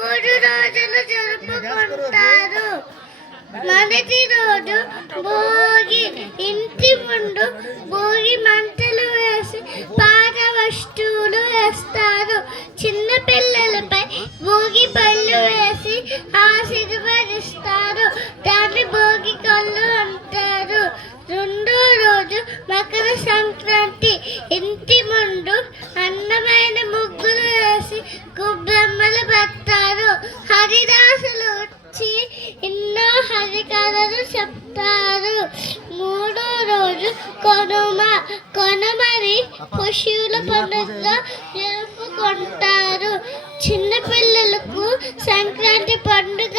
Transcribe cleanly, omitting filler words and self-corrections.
3 రోజులు జరుపుకుంటారు. మొదటి రోజు భోగి. ఇంటి ముందు భోగి మంటలు వేసి పాత వస్తువులు వేస్తారు. చిన్న పిల్లలపై భోగి పళ్ళు వేసి ఆశీర్వదిస్తారు. దాన్ని భోగి కళ్ళు అంటారు. రెండో రోజు మకర సంక్రాంతి. ఇంటి ముందు అందమైన ముగ్గులు వేసి గొబ్బెమ్మలు పెడతారు. హరిదాసులు వచ్చి ఎన్నో హరికథలు చెప్తారు. మూడో రోజు కనుమ. కనుమని పశువుల పండుగగా జరుపుకుంటారు. చిన్నపిల్లలకు సంక్రాంతి పండుగ